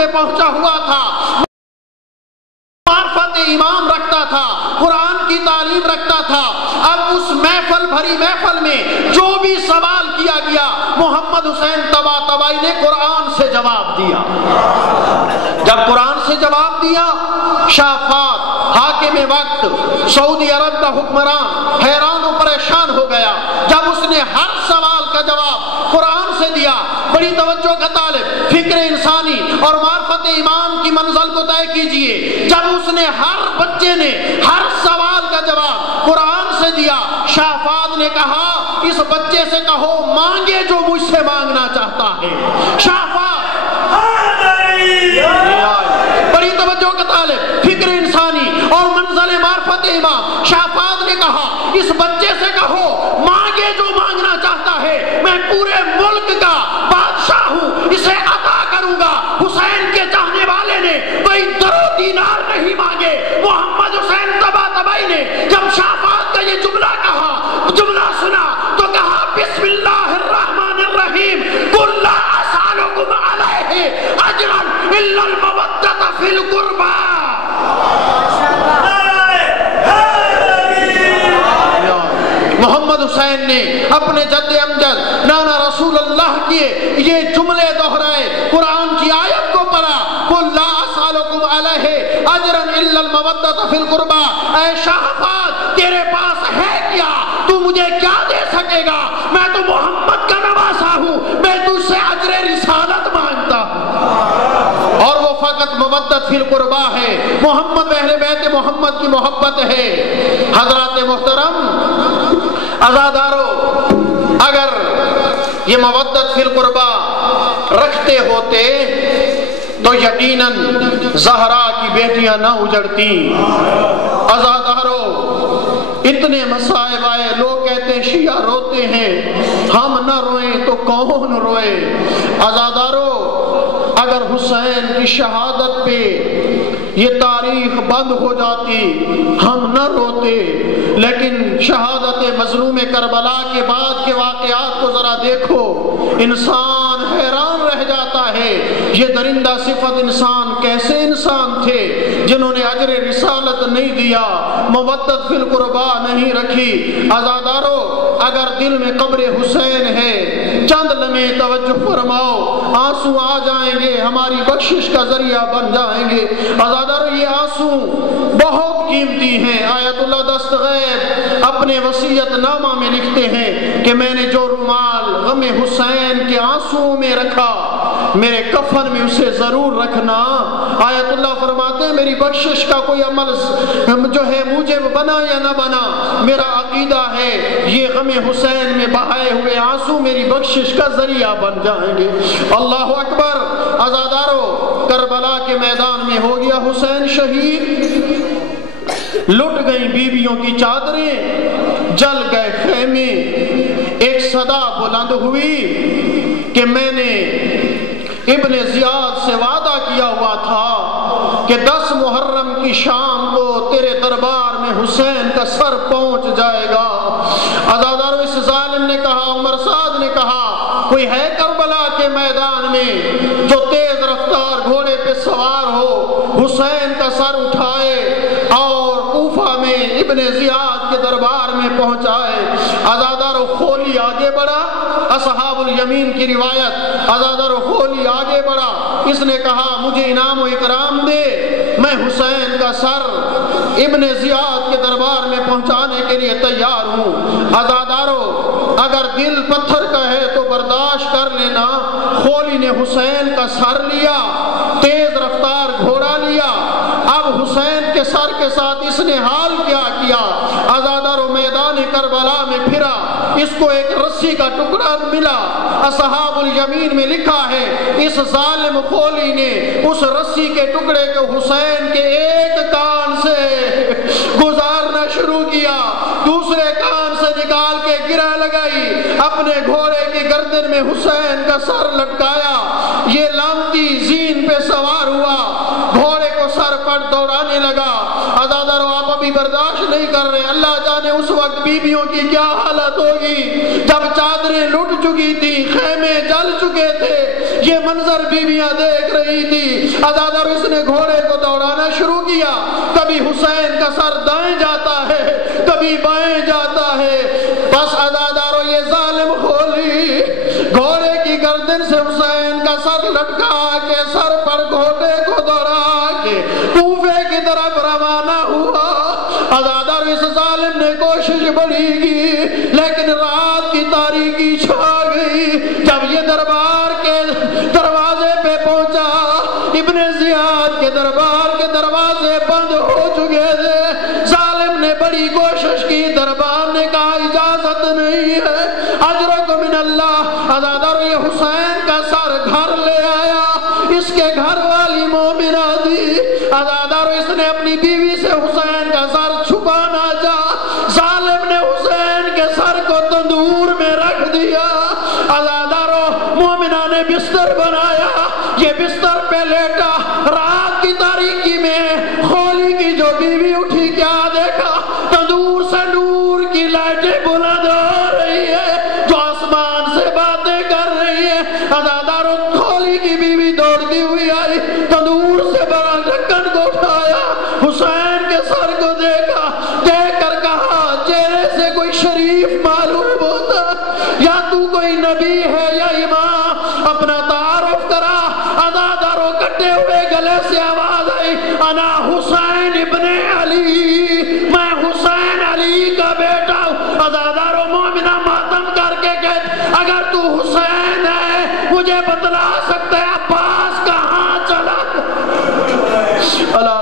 پہ پہنچا ہوا تھا، معرفت امام رکھتا تھا، قرآن کی تعلیم رکھتا تھا۔ اب اس محفل بھری محفل میں جو بھی سوال کیا گیا محمد حسین طباطبائی نے قرآن سے جواب دیا۔ جب قرآن سے جواب دیا، شاہ فات حاکم وقت سعودی عرب کا حکمران حیران و پریشان ہو گیا۔ جب اس نے ہر سوال کا جواب قرآن سے دیا، بڑی توجہ کا طالب، فکر انسانی اور معرفت امام کی منزل کو طے کیجئے۔ جب اس نے ہر بچے نے ہر سوال کا جواب قرآن سے دیا، شاہ فات نے کہا اس بچے سے کہو مانگے جو مجھ سے مانگنا چاہتا ہے۔ شاہ فات بڑی توجہ کا طالب، فکر انسانی اور منزل معرفت امام، شاہ فات نے کہا اس بچے سے کہو مانگے جو مانگنا چاہتا ہے، میں پورے ملک کا بادشاہ ہوں، اسے عطا کروں گا۔ حسین کے چاہنے والے نے کوئی درو دینار نہیں مانگے۔ محمد حسین طباطبائی نے جب شاہ فات کا یہ جملہ کہا، جملہ سنا تو کہا بسم اللہ الرحمن الرحیم، قل لا اسألکم علیہ اجرا الا المودۃ فی القربى۔ محمد حسین نے اپنے جد امجد نانا رسول اللہ کیے یہ جملے دہرائے، قرآن کی آیت کو پڑھا، قل لا اسألکم علیہ اجرا الا المودۃ فی القربى۔ اے شاہ فات تیرے پاس ہے کیا؟ تو مجھے کیا دے سکے گا؟ میں تو محمد کا نواسا ہوں، میں تجھ سے اجر رسالت مانگتا ہوں، اور وہ فقط مودت فی القربہ ہے، محمد اہل بیت محمد کی محبت ہے۔ حضرات محترم عزادارو، اگر یہ مودت فی القربہ رکھتے ہوتے تو یقیناً زہرا کی بیٹیاں نہ اجڑتی۔ عزادارو، اتنے مصائب آئے، لوگ کہتے ہیں شیعہ روتے ہیں، ہم نہ روئیں تو کون روئے؟ عزادارو، اگر حسین کی شہادت پہ یہ تاریخ بند ہو جاتی ہم نہ روتے، لیکن شہادت مظلوم کربلا کے بعد کے واقعات کو ذرا دیکھو، انسان حیران رہ جاتا ہے۔ یہ درندہ صفت انسان کیسے انسان تھے جنہوں نے اجر رسالت نہیں دیا، مودت فی القربہ نہیں رکھی۔ عزادارو، اگر دل میں قبر حسین ہے، چند لمحے توجہ فرماؤ، آنسو آ جائیں گے، ہماری بخشش کا ذریعہ بن جائیں گے۔ عزادارو، یہ آنسو بہت قیمتی ہیں۔ آیت اللہ دستغیب اپنے وصیت نامہ میں لکھتے ہیں کہ میں نے جو رومال غم حسین کے آنسو میں رکھا، میرے کفن میں اسے ضرور رکھنا۔ آیت اللہ فرماتے ہیں میری بخشش کا کوئی عمل جو ہے موجب بنا یا نہ بنا، میرا عقیدہ ہے یہ غم حسین میں بہائے ہوئے آنسو میری بخشش کا ذریعہ بن جائیں گے۔ اللہ اکبر۔ عزادارو، کربلا کے میدان میں ہو گیا حسین شہید، لٹ گئی بیویوں کی چادریں، جل گئے خیمے، ایک صدا بلند ہوئی کہ میں نے ابن زیاد سے وعدہ کیا ہوا تھا کہ 10 محرم کی شام کو تیرے دربار میں حسین کا سر پہنچ جائے گا۔ عزادارو، اس ظالم نے کہا، عمر سعد نے کہا، کوئی ہے کربلا کے میدان میں جو تیز رفتار گھوڑے پہ سوار ہو، حسین کا سر اٹھائے اور کوفہ میں ابن زیاد کے دربار میں پہنچائے؟ عزادارو، خولی آگے بڑھا، اصحاب الیمین کی روایت، عزادارو خولی آگے بڑھا، اس نے کہا مجھے انعام و اکرام دے، میں حسین کا سر ابن زیاد کے دربار میں پہنچانے کے لیے تیار ہوں۔ عزادارو، اگر دل پتھر کا ہے تو برداشت کر لینا۔ خولی نے حسین کا سر لیا، تیز رفتار گھوڑا لیا، اب حسین کے سر کے ساتھ اس نے حال کیا کیا؟ عزادارو، میدان کربلا میں پھرا، اس کو ایک رسی کا ٹکڑا ملا، اصحاب الیمین میں لکھا ہے اس ظالم خولی نے اس رسی کے ٹکڑے کو حسین کے ایک کان سے گزارنا شروع کیا، دوسرے کان سے نکال کے گرہ لگائی، اپنے گھوڑے کی گردن میں حسین کا سر لٹکایا، یہ لامتی زین پہ سوار ہوا، گھوڑے کو سر پر دوڑانے لگا۔ عزادارو، آپ ابھی برداشت نہیں کر رہے، اللہ جانے اس وقت بیویوں کی کیا حالت ہوگی جب چادریں لٹ چکی تھی، خیمے جل چکے تھے، یہ منظر بیویاں دیکھ رہی تھی۔ عزادار اس نے گھوڑے کو دوڑانا شروع کیا، کبھی حسین کا سر دائیں جاتا ہے کبھی بائیں جاتا ہے، بس عزادارو یہ ظالم ہولی گھوڑے کی گردن سے حسین کا سر لٹکا کے سر پر گھوڑے کو دوڑا کے کوفے کی طرف روانہ ہوا۔ عزادار اس ظالم نے کوشش بڑی کی لیکن رات کی تاریکی چھا گئی۔ جب یہ دربار کے دروازے پہ پہنچا، ابن زیاد کے دربار کے دروازے بند ہو چکے تھے۔ ظالم نے بڑی کوشش کی، دربار نے کہا اجازت نہیں ہے، اجرکم من اللہ۔ عزادار یہ حسین کا سر گھر لے آیا، اس کے گھر والی مومنہ دی۔ عزادار اس نے اپنی بیوی سے حسین کا سر چھپانا چاہا، ظالم نے حسین کے سر کو تندور میں رکھ دیا۔ عزادارو مومنہ نے بستر بنایا، یہ بستر پہ لیٹا، رات کی تاریکی میں خولی کی جو بیوی اٹھی کیا دیکھا؟ تندور سے نور کی لائٹیں بلند ہو رہی ہے جو آسمان سے باتیں کر رہی ہے۔ عزادارو خولی کی بیوی دوڑتی ہوئی آئی، تندور سے بڑا ڈھکن کو اٹھایا، حسین کے سر کو دیکھا، دیکھ کر کہا چہرے سے کوئی شریف معلوم ہوتا، یا تو کوئی نبی ہے یا امام، اپنا تعارف کرا۔ عزادارو کٹے ہوئے گلے سے آواز آئی، انا حسین ابن علی، میں حسین علی کا بیٹا ہوں۔ عزادارو مومنہ ماتم کر کے کہتے اگر تو حسین ہے مجھے بتلا سکتے عباس کہاں چلا؟ اللہ